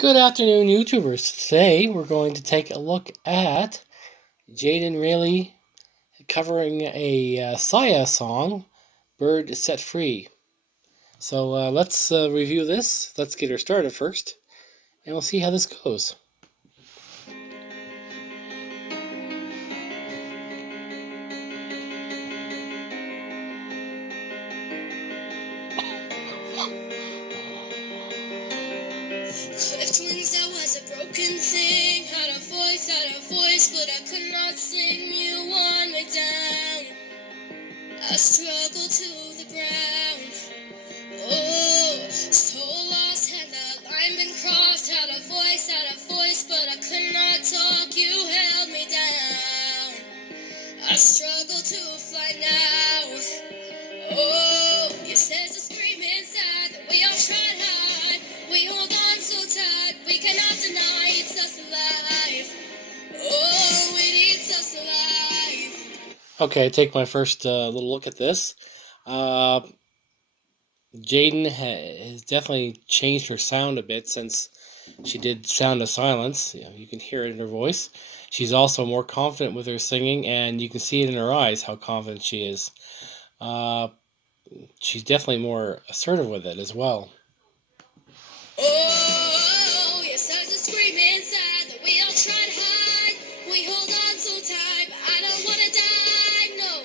Good afternoon, YouTubers. Today we're going to take a look at Jadyn Rylee covering a Sia song, "Bird Set Free." So let's review this. Let's get her started first, and we'll see how this goes. Clipped wings, that was a broken thing. Had a voice, but I could not sing. You won me down. I struggled to the ground. Oh, so lost, had that line been crossed. Had a voice, but I could not talk. You held me down. I struggle to fly now. Oh, you said to scream inside that we all tried hard. We hold on so tight, we cannot deny it's us alive. Oh, it eats us alive. Okay, take my first little look at this. Uh, Jadyn has definitely changed her sound a bit since she did Sound of Silence. You can hear it in her voice. She's also more confident with her singing, and you can see it in her eyes how confident she is. Uh, she's definitely more assertive with it as well. Oh, you said to scream inside that we all tried hard. We hold on so tight, but I don't wanna die. No,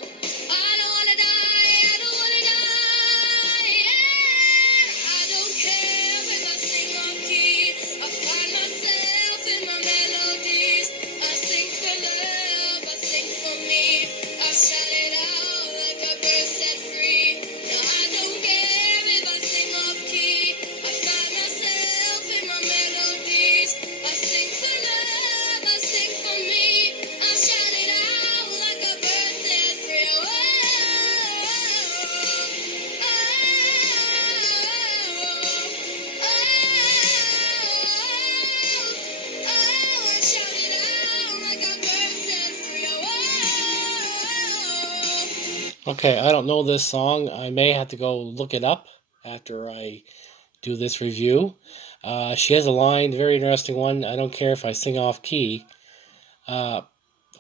I don't wanna die. I don't wanna die. Yeah, I don't care if I sing off key. I find myself in my melodies. I sing for love, I sing for me. I shout it out like a bird set free. No, I don't care if I sing off key. I find myself in my melodies. I sing for love, I sing for me. I shout it out like a bird set free. Oh, oh, I shout it out like a bird set free. Okay, I don't know this song. I may have to go look it up after I do this review. She has a line, very interesting one. I don't care if I sing off key. Uh,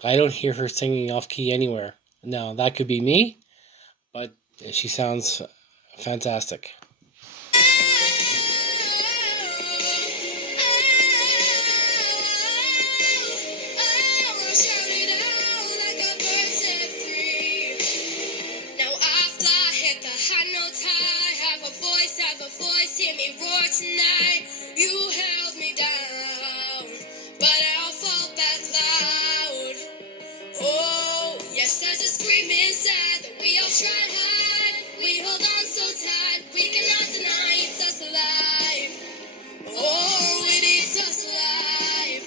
I don't hear her singing off key anywhere. Now, that could be me, but she sounds fantastic. Hear me roar tonight. You held me down, but I'll fall back loud. Oh, yes, there's a scream inside that we all tried hard. We hold on so tight, we cannot deny it's us alive. Oh, it is us alive.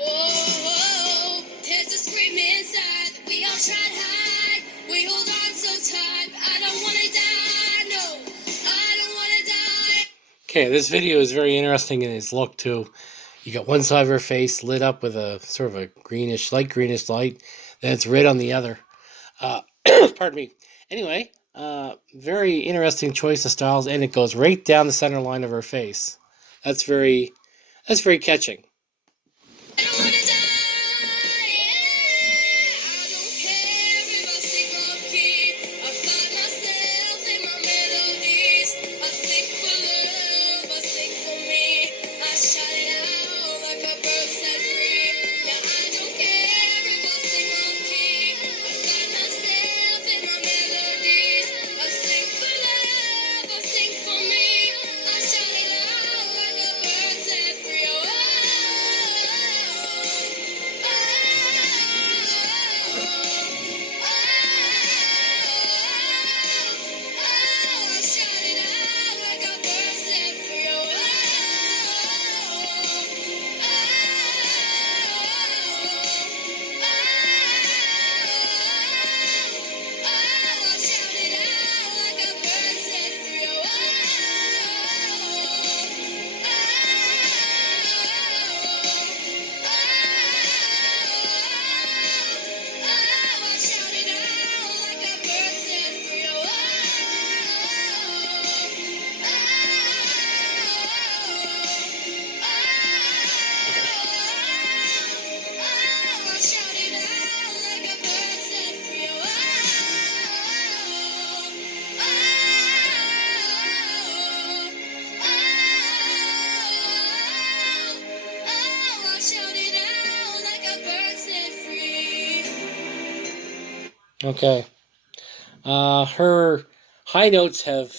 Oh, there's a scream inside that we all tried hard. We hold on so tight, I don't wanna die, no, I don't wanna die. Okay, this video is very interesting in its look too. You got one side of her face lit up with a sort of a light greenish light, then it's red on the other. Uh, pardon me. Anyway, very interesting choice of styles, and it goes right down the center line of her face. That's very, that's very catching. I don't wanna die, I don't care if I sing off key. I find myself in my melodies. I sing for love, I sing for me. I shout it out like a bird set free. Yeah, I don't care if I sing off key. I find myself in my melodies. I sing for love, I sing for me. I shout it out like a bird set free. Oh, Okay. Her high notes have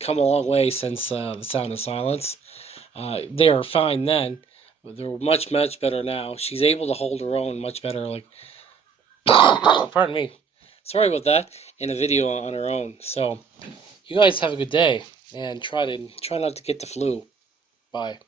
come a long way since The Sound of Silence. They are fine then, but they're much, much better now. She's able to hold her own much better. Like, pardon me. Sorry about that. In a video on her own. So, you guys have a good day and try not to get the flu. Bye.